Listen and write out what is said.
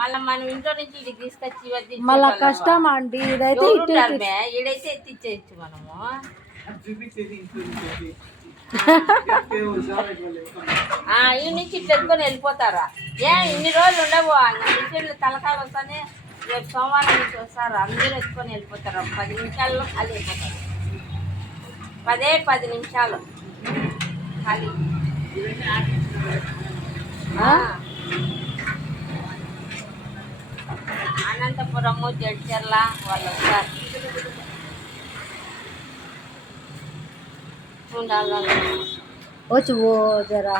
మళ్ళీ మనం ఇంట్లో నుంచి ఇది తీసుకొచ్చి మళ్ళా కష్టం అండి. ఇదైతే ఈడైతే ఎత్తిచ్చేయచ్చు మనము. ఈ నుంచి ఇట్లా ఎత్తుకొని వెళ్ళిపోతారా? ఇన్ని రోజులు ఉండవు. ఇంట్లో తలకాలు వస్తానే రేపు సోమవారం నుంచి వస్తారు. అందరూ ఎత్తుకొని వెళ్ళిపోతారు. 10 నిమిషాల్లో ఖాళీ అయిపోతారు. 10 నిమిషాలు ఖాళీ. అనంతపురము, జడ్చర్ల వాళ్ళు వస్తారు. వచ్చి ఓ జరా